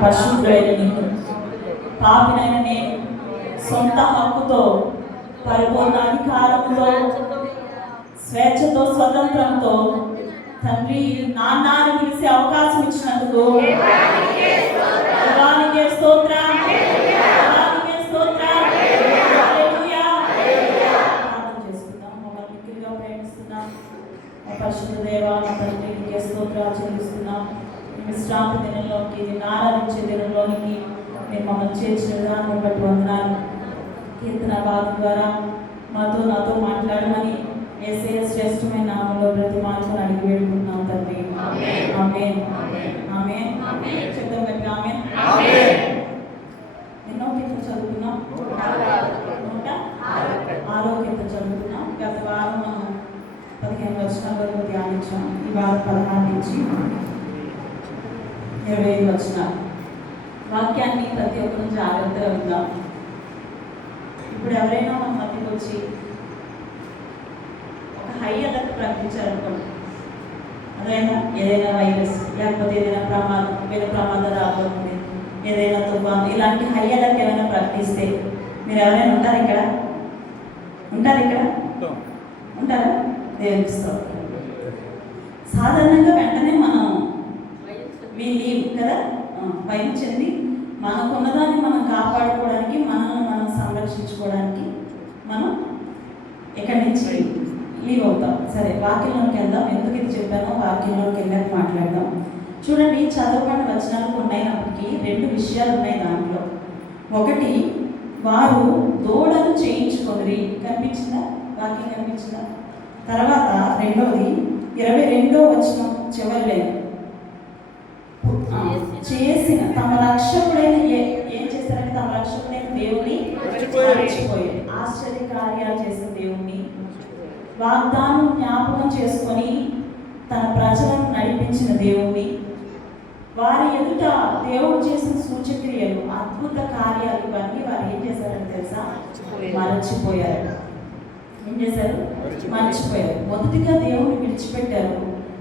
పరిశుద్ధుడైన నీకు పాపినైన నేను సొంత హక్కుతో పరిపూర్ణ అధికారంతో స్వేచ్ఛతో స్వతంత్రంతో తండ్రి నాన్నని పిలిచే అవకాశం ఇచ్చినందుకు దేవానికే స్తోత్రం. పరిశుద్ధ దేవా నా తండ్రి నీకే స్తోత్రాలు చెల్లిస్తున్నాం. విశ్రాంతి దినంలోకి నిన్ను ఆరాధించే దినంలోనికి నేను మమ్మల్ని చేర్చిన విధానం బట్టి వందనాలు. కీర్తన భాగం ద్వారా నాతో మాట్లాడమని యేసయ్య శ్రేష్టమైన నామంలో ప్రతి మానవుని అడిగి వేడుకుంటున్నాం తండ్రి. ఆమేన్ ఆమేన్ చెప్తాం గట్టి ఆమేన్. ఎన్నో కీర్తన చదువుకున్నాం, 106వ కీర్తన చదువుకున్నాం. గత వారం మనం 15 వచనాల వరకు ధ్యానించాం. ఈ వారం 16 నుంచి 25 వచనాలు. వాక్యాన్ని ప్రతి ఒక్కరు జాగ్రత్తగా విందాం. ఇప్పుడు ఎవరైనా మన మధ్యకి వచ్చి ఒక హై అలర్ట్ ప్రకటించారనుకోండి, అదైనా ఏదైనా వైరస్ లేకపోతే ఏదైనా ప్రమాదం రాబోతుంది, ఏదైనా తుఫాను, ఇలాంటి హై అలర్ట్ ఏమైనా ప్రకటిస్తే మీరు ఎవరైనా ఉంటారా ఇక్కడ? ఉంటారా? దేవునికి స్తోత్రం. సాధారణంగా వెంటనే మనం లీవ్ కదా, భయం చెంది మనకున్నదాన్ని మనం కాపాడుకోవడానికి, మనల్ని మనం సంరక్షించుకోవడానికి మనం ఎక్కడి నుంచి లీవ్ అవుతాం. సరే, వాక్యంలోకి వెళ్దాం. ఎందుకు ఇది చెప్పానో వాక్యంలోకి వెళ్ళాక మాట్లాడదాం. చూడండి, చదవబడిన వచనాలు ఉన్నప్పటికీ 2 విషయాలు ఉన్నాయి దాంట్లో. ఒకటి, వారు దూడను చేయించుకొని, కనిపించిందా? వాక్యం కనిపించిందా? తర్వాత రెండవది 22వ వచనం చివరి లేదు, చేసిన తమ రక్షకుడైన ఏం చేశారంటే తమ రక్షకుడైన దేవుని మర్చిపోయారు. ఆశ్చర్య కార్యాలు చేసిన దేవుణ్ణి వాగ్దానం జ్ఞాపకం చేసుకొని తన ప్రజలను నడిపించిన దేవుణ్ణి, వారి ఎదుట దేవుడు చేసిన సూచక్రియలు, అద్భుత కార్యాలు, ఇవన్నీ వారు ఏం చేశారని తెలుసా? మరచిపోయారు. ఏం చేశారు? మర్చిపోయారు. మొదటిగా దేవుణ్ణి విడిచిపెట్టారు,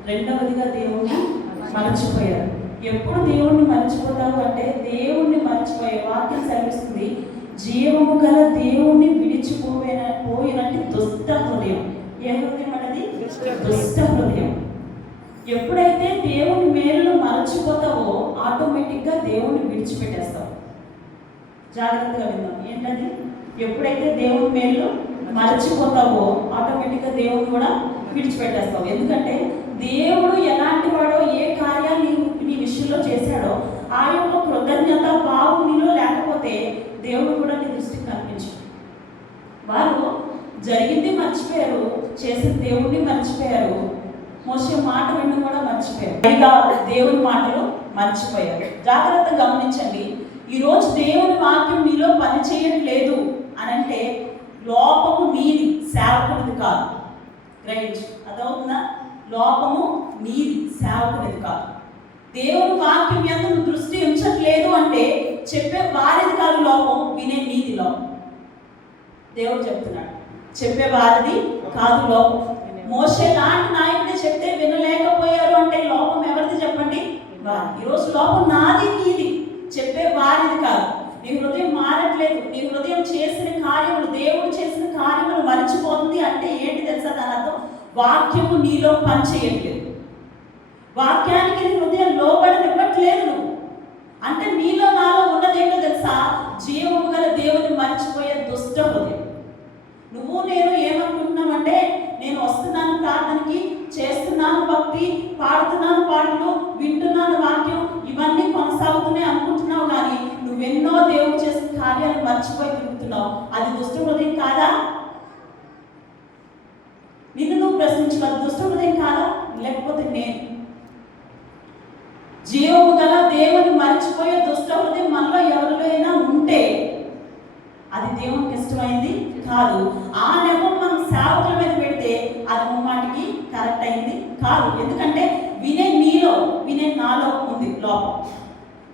రెండవదిగా దేవుణ్ణి మరచిపోయారు. ఎప్పుడు దేవుణ్ణి మర్చిపోతావు అంటే దేవుణ్ణి మర్చిపోయే వాక్యం సెలవిస్తుంది, జీవము గల దేవుణ్ణి పోయినట్టు దుష్ట హృదయం. ఏ హృదయం అనేది? దుష్ట హృదయం. ఎప్పుడైతే దేవుని మేలును మరచిపోతావో ఆటోమేటిక్గా దేవుణ్ణి విడిచిపెట్టేస్తావు. జాగ్రత్తగా విందాం. ఏంటది? ఎప్పుడైతే దేవుని మేలు మరచిపోతావో ఆటోమేటిక్గా దేవుని కూడా విడిచిపెట్టేస్తావు. ఎందుకంటే దేవుడు ఎలాంటి వాడో, ఏ కార్యాన్ని నీ విషయంలో చేశాడో ఆ యొక్క కృతజ్ఞత భావం నీలో లేకపోతే దేవుడు కూడా నీ దృష్టికి కనిపించు. వారు జరిగింది మర్చిపోయారు, చేసిన దేవుడిని మర్చిపోయారు, మోసే మాట వినడం కూడా మర్చిపోయారు, పైగా దేవుని మాటలు మర్చిపోయారు. జాగ్రత్తగా గమనించండి. ఈరోజు దేవుని వాక్యం నీలో పని చేయట్లేదు అని అంటే లోపము నీది, సేవకునిది కాదు. గ్రహించు, అదవుతుందా? లోపము నీది, సేవకునిది కాదు. దేవుని వాక్యం మీద నువ్వు దృష్టి ఉంచట్లేదు అంటే చెప్పే వారిది కాదు లోపం, వినే నీది లోపం. దేవుడు చెప్తున్నాడు, చెప్పే వారిది కాదు లోపం. మోసే లాంటి నాయకుడే చెప్తే వినలేకపోయారు అంటే లోపం ఎవరిది చెప్పండి? ఈరోజు లోపం నాది, నీది, చెప్పే వారిది కాదు. నీ హృదయం మారట్లేదు, నీ హృదయం చేసిన కార్యములు, దేవుడు చేసిన కార్యములు మర్చిపోతుంది అంటే ఏంటి తెలుసా? దాని అర్థం వాక్యము నీలో పనిచేయట్లేదు, వాక్యానికి నీ హృదయం లోబడనివ్వట్లేదు నువ్వు. అంటే నీలో నాలో ఉన్నదేంటో తెలుసా? జీవము గల దేవుని మర్చిపోయే దుష్ట హృదయం. నువ్వు నేను ఏమనుకుంటున్నామంటే, నేను వస్తున్నాను ప్రార్థనకి, చేస్తున్నాను భక్తి, పాడుతున్నాను పాటలు, వింటున్నాను వాక్యం, ఇవన్నీ కొనసాగుతున్నాయి అనుకుంటున్నావు. కానీ నువ్వెన్నో దేవుడు చేసిన కార్యాలు మర్చిపోయి తిరుగుతున్నావు. అది దుష్ట హృదయం కాదా? నిన్ను నువ్వు ప్రశ్నించుకోవాలి, దుష్ట హృదయం కాదా? లేకపోతే నేను? జీవము గల దేవుని మర్చిపోయే దుష్ట హృదయం మనలో ఎవరిలో ఉంటే అది దేవునికి ఇష్టమైంది కాదు. ఆ నెపం మనం సేవకుల మీద పెడితే అది ముమ్మాటికి కరెక్ట్ అయింది కాదు. ఎందుకంటే వినే నీలో, వినే నాలో ఉంది లోపం.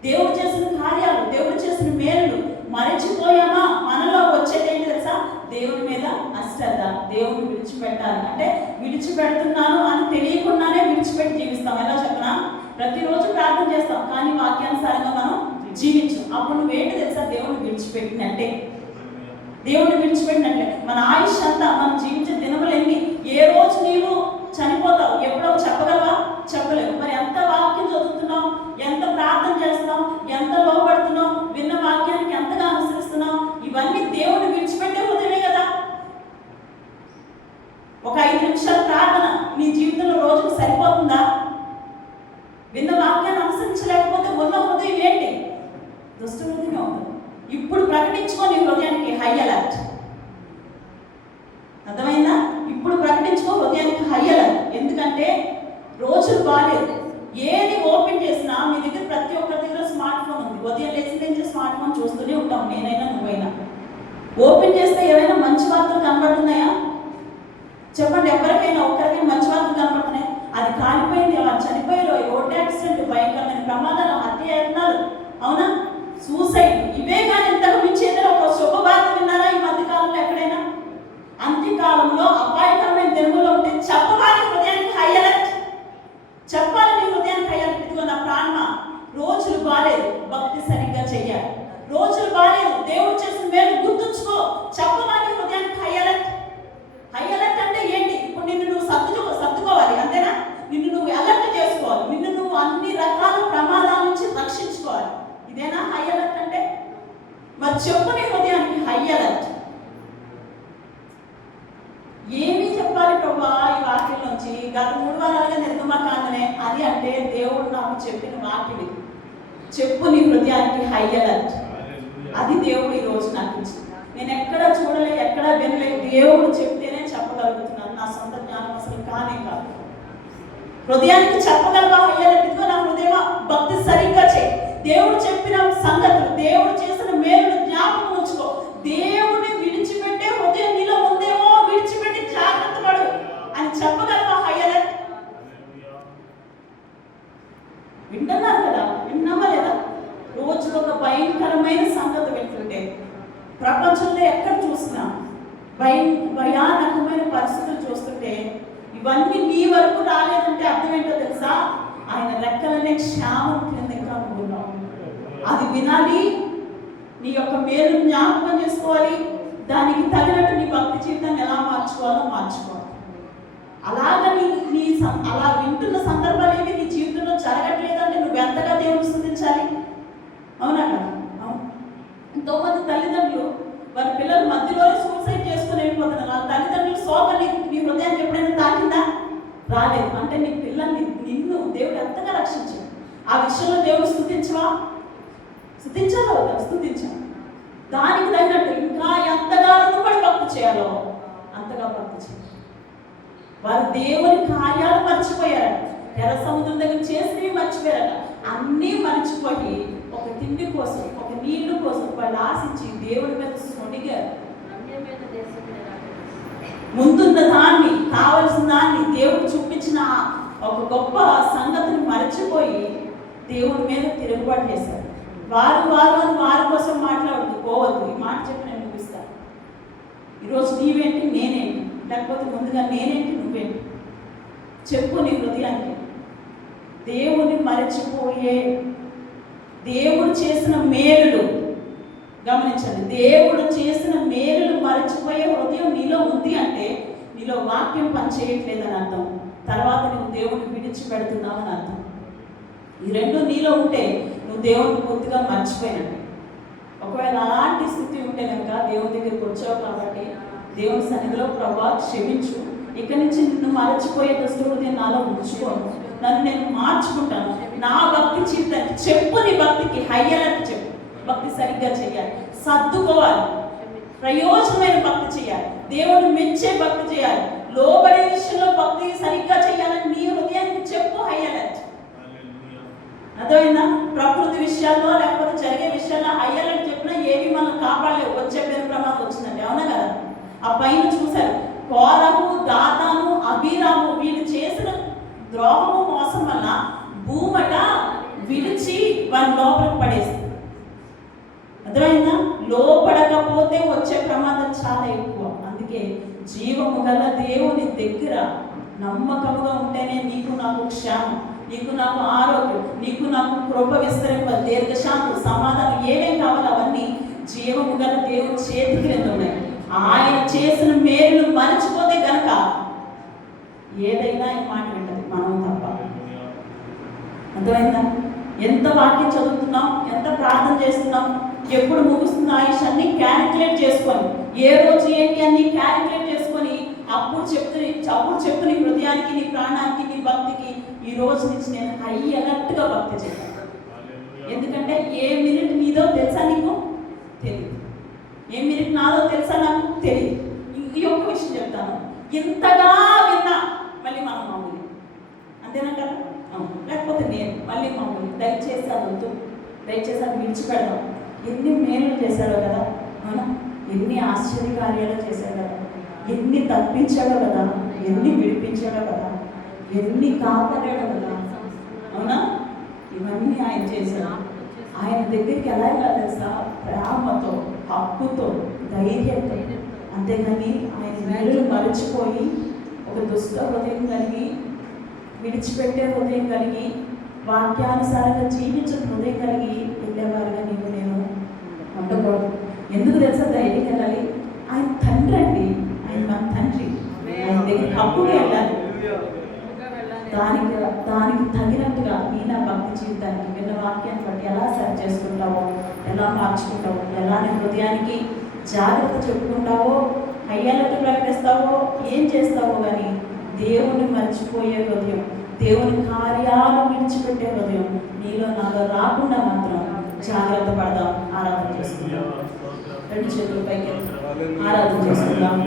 దేవుడు చేసిన కార్యాలు, దేవుడు చేసిన మేలు మరచిపోయామా? మనలో వచ్చేది ఏంటి తెలుసా? దేవుని మీద అశ్రద్ధ, దేవుని విడిచిపెట్టాలి అంటే విడిచిపెడుతున్నాను అని తెలియకుండానే విడిచిపెట్టి జీవిస్తాం. ఎలా చెప్పనా? ప్రతిరోజు ప్రార్థన చేస్తాం, కానీ వాక్యానుసారంగా అప్పుడు నువ్వేంటి తెలుసా? దేవుని విడిచిపెట్టినట్టే. దేవుని విడిచిపెట్టినట్లే. మన ఆయుష్ అంతా, మనం జీవించే దినములు ఎన్ని, ఏ రోజు నీవు చనిపోతావు ఎప్పుడో చెప్పగలవా? చెప్పలేవు. మరి ఎంత వాక్యం చదువుతున్నావు, ఎంత ప్రార్థన చేస్తున్నావు, ఎంత లోబడుతున్నావు, విన్న వాక్యానికి ఎంతగా అనుసరిస్తున్నావు, ఇవన్నీ దేవుని విడిచిపెట్టే హృదయమే కదా. ఒక 5 నిమిషాల ప్రార్థన నీ జీవితంలో రోజుకు సరిపోతుందా? విన్న వాక్యాన్ని అనుసరించలేకపోతే ఉన్న హృదయం ఏంటి? దుష్ట హృదయం అవుతుంది. ఇప్పుడు ప్రకటించుకో నీ హృదయానికి హై అలర్ట్. అర్థమైందా? ఇప్పుడు ప్రకటించుకో హృదయానికి హై అలర్ట్. ఎందుకంటే రోజులు బాగాలేదు. ఏది ఓపెన్ చేసినా మీ దగ్గర, ప్రతి ఒక్కరి దగ్గర స్మార్ట్ ఫోన్ ఉంది. ఉదయం లేచిన నుంచి స్మార్ట్ ఫోన్ చూస్తూనే ఉంటాం, నేనైనా నువ్వైనా. ఓపెన్ చేస్తే ఏమైనా మంచి వార్తలు కనబడుతున్నాయా? చెప్పండి, ఎవరికైనా ఒక్కరికైనా మంచి వార్తలు కనబడుతున్నాయి? అది కాలిపోయింది, అలా చనిపోయారు, రోడ్ యాక్సిడెంట్, భయంకరమైన ప్రమాదాలు, హత్యాయత్నాలు, అవునా, సూసైడ్, ఇవే కానీ ఇంతకు మించి ఏదైనా ఒక శుభవార్త విన్నారా ఈ మధ్య కాలంలో ఎక్కడైనా? అంత్యకాలంలో అపాయకరమైన దినములో ఉంటే చెప్పాలి హృదయానికి హై అలర్ట్. చెప్పాలి నీ హృదయానికి హై అలర్ట్. ఇదిగో నా ప్రాణమా, రోజులు బాలేదు, భక్తి సరిగ్గా చెయ్యాలి. రోజులు బాలేదు, దేవుడు చేసిన మేలు గుర్తుంచుకో. చెప్పాలి హృదయానికి హై అలర్ట్. హై అలర్ట్ అంటే ఏంటి? ఇప్పుడు నిన్ను నువ్వు సర్దుకోవాలి, అంతేనా? నిన్ను నువ్వు అలర్ట్ చేసుకోవాలి, నిన్ను నువ్వు అన్ని రకాల ప్రమాదాల నుంచి రక్షించుకోవాలి. ఇదేనా హై అలర్ట్ అంటే? మరి చెప్పు నీ హృదయానికి హై అలర్ట్. ఏమీ చెప్పాలి ప్రభా ఈ వాక్యం నుంచి? గత 3 వారాలుగా నిర్గమకాండనే అది అంటే దేవుడు నాకు చెప్పిన వాక్యం ఇది. చెప్పు నీ హృదయానికి హై అలర్ట్. అది దేవుడు ఈ రోజు నాకు ఇచ్చింది. నేను ఎక్కడా చూడలే, ఎక్కడా వినలే, దేవుడు చెప్తేనే చెప్పగలుగుతున్నాను. నా సొంత జ్ఞానం అసలు కానే కాదు. హృదయానికి చెప్పగలవా హై అలర్ట్? ఇదిగో నా హృదయమా, భక్తి సరిగ్గా చేయి. దేవుడు చెప్పిన సంగతులు, దేవుడు చేసిన మేలును జ్ఞాపకం ఉంచుకో. దేవుడిని విడిచిపెట్టే హృదయం నీలో ఉందేమో, విడిచిపెట్టి జాగ్రత్త పడు అని చెప్పగలవా హై అలర్ట్? వింటున్నారు కదా? విన్నామా లేదా? రోజుకు ఒక భయంకరమైన సంగతి వింటుంటే, ప్రపంచంలో ఎక్కడ చూసినా భయానకమైన పరిస్థితులు చూస్తుంటే, ఇవన్నీ నీ వరకు రాలేదంటే అర్థం ఏంటో తెలుసా? ఆయన రెక్కలనే క్షేమం కింద ఇంకా ఉన్నావు. అది వినాలి, నీ యొక్క మేలు జ్ఞాపకం చేసుకోవాలి, దానికి తగినట్టు నీ భక్తి జీవితాన్ని ఎలా మార్చుకోవాలో మార్చుకోవాలి. అలాగా అలా వింటున్న సందర్భాలు ఏవి నీ జీవితంలో జరగట్లేదంటే నువ్వు ఎంతగా దేవుని స్తుతించాలి. అవునా కదా? అవును. ఎంతోమంది తల్లిదండ్రులు వారి పిల్లలు మధ్యలోనే సూసైడ్ చేసుకుని వెళ్ళిపోతున్నారు. ఆ తల్లిదండ్రులు శోభ నీ హృదయానికి ఎప్పుడైనా తాకిందా? రాలేదు. అంటే నీ పిల్లల్ని, నిన్ను దేవుడు ఎంతగా రక్షించాడు. ఆ విషయంలో దేవుడు స్తుతించవా? స్తుతించాలో వద్దా? స్తుతించాలి. దానికి తగినట్టు ఇంకా ఎంతగా రుణపడి భక్తి చేయాలో అంతగా భక్తి చేయాలి. వారు దేవుని కార్యాలు మర్చిపోయారట. ఎర్ర సముద్రం దగ్గర చేసినవి మర్చిపోయారట. అన్నీ మర్చిపోయి ఒక తిండి కోసం, ఒక నీళ్లు కోసం వాళ్ళు ఆశించి దేవుడి మీద సొడిగారు. ముందున్న దాన్ని, కావలసిన దాన్ని, దేవుడు చూపించిన ఒక గొప్ప సంగతిని మర్చిపోయి దేవుడి మీద తిరుగుబాటు చేశారు. వారి కోసం మాట్లాడద్దు, పోవద్దు. ఈ మాట చెప్పి నేను ముగిస్తాను. ఈరోజు నీవేంటి, నేనేంటి, లేకపోతే ముందుగా నేనేంటి, నువ్వేంటి? చెప్పు నీ హృదయానికి. దేవుని మరచిపోయే, దేవుడు చేసిన మేలులు గమనించండి, దేవుడు చేసిన మేలులు మరచిపోయే హృదయం నీలో ఉంది అంటే నీలో వాక్యం పనిచేయట్లేదని అర్థం. తర్వాత నువ్వు దేవుడిని విడిచిపెడుతున్నావు అని అర్థం. ఈ రెండు నీలో ఉంటే నువ్వు దేవుడిని పూర్తిగా మర్చిపోయినట్టు. ఒకవేళ అలాంటి స్థితి ఉంటే కనుక దేవుని దగ్గరికి వచ్చావు కాబట్టి దేవుని సన్నిధిలో ప్రభా క్షమించు, ఇక్కడి నుంచి నిన్ను మరచిపోయే హృదయం నాలో ఉంచుకోను, నన్ను నేను మార్చుకుంటాను, నా భక్తి జీవితానికి చెప్పు. నీ భక్తికి హై అలర్ట్ చెప్పు. భక్తి సరిగ్గా చేయాలి, సర్దుకోవాలి, ప్రయోజనమైన భక్తి చేయాలి, దేవుడు మెచ్చే భక్తి చేయాలి, లోబడే విషయంలో భక్తి సరిగ్గా చేయాలని నీ హృదయానికి చెప్పు. High alert. అర్థమైందా? ప్రకృతి విషయాల్లో లేకపోతే జరిగే విషయాల్లో హై అలర్ట్ చెప్పినా ఏవి మనం కాపాడలేవు. వచ్చే పేరు ప్రమాదం వచ్చిందండి, అవునా కదా? ఆ పైన చూశారు, కోరహు, దాతాను, అభిరాము వీళ్ళు చేసిన ద్రోహము, మోసం వల్ల భూమట విడిచి వారి లోపలికి పడేస్తుంది. అర్థమైందా? లోపడకపోతే వచ్చే ప్రమాదం చాలా ఎక్కువ. అందుకే జీవము గల దేవుని దగ్గర నమ్మకముగా ఉంటేనే నీకు నాకు క్షేమం, నీకు నాకు ఆరోగ్యం, నీకు నాకు కృప విస్తరింప, దీర్ఘశాంతి, సమాధానం ఏమేం కావాలి చేసిన మేలు మరచిపోతే గనక ఏదైనా ఈ మాట వింటది, మనం తప్ప. అర్థమైందా? ఎంత వాక్యం చదువుతున్నాం, ఎంత ప్రార్థన చేస్తున్నాం, ఎప్పుడు ముగుస్తుంది ఆయుష్ అన్ని క్యాలిక్యులేట్ చేసుకొని, ఏ రోజు ఏంటి అన్ని క్యాలిక్యులేట్ చేసుకొని అప్పుడు చెప్తూ నీ హృదయానికి, నీ ప్రాణానికి, నీ భక్తికి ఈ రోజు నుంచి నేను హై అలర్ట్గా భక్తి చేయాలి. ఎందుకంటే ఏ మినిట్ నీదో తెలుసా నీకు? తెలియదు. ఏ మినిట్ నాదో తెలుసా నాకు? తెలియదు. ఈ ఒక్క విషయం చెప్తాను, ఎంతగా విన్నా మళ్ళీ మనం మామూలు, అంతేనంటారా? లేకపోతే నేను మళ్ళీ మామూలు. దయచేసి అది వద్దు, దయచేసి అది విడిచిపెడదాం. ఎన్ని మేలు చేశాడో కదా, అవునా? ఎన్ని ఆశ్చర్యకార్యాలు చేశాడు కదా, ఎన్ని తప్పించాడో కదా, ఎన్ని విడిపించాడో కదా, ఎన్ని కాపాడాడో కదా, అవునా? ఇవన్నీ ఆయన చేశాడు. ఆయన దగ్గరికి ఎలా వెళ్ళాలి తెలుసా? ప్రేమతో, హక్కుతో, ధైర్యంతో. అంతేగాని ఆయన మేలు మరచిపోయి ఒక దుష్ట హృదయం కలిగి, విడిచిపెట్టే హృదయం కలిగి, వాక్యానుసారంగా జీవించిన హృదయం కలిగి వెళ్ళేవారుగా నీవు నేను ఉండకూడదు. ఎందుకు తెలుసా ధైర్యం వెళ్ళాలి? ఆయన తండ్రి అండి, ఆయన మన తండ్రి. ఆయన దగ్గరికి అప్పుడు వెళ్ళాలి. దానికి తగినట్టుగా నీ నా భక్తి జీవితానికి వీళ్ళ వాక్యాన్ని బట్టి ఎలా సరి చేసుకుంటావో, ఎలా మార్చుకుంటావో, ఎలా నీ హృదయానికి జాగ్రత్త చెప్పుకుంటావో, అయ్యాలతో ప్రకటిస్తావో, ఏం చేస్తావో, కానీ దేవుని మర్చిపోయే హృదయం, దేవుని కార్యాలు విడిచిపెట్టే హృదయం నీలో నాలో రాకుండా మాత్రం జాగ్రత్త పడదాం. ఆరాధన చేసుకుందాం. రెండు చేతుల పైకి ఆరాధన చేసుకుందాం.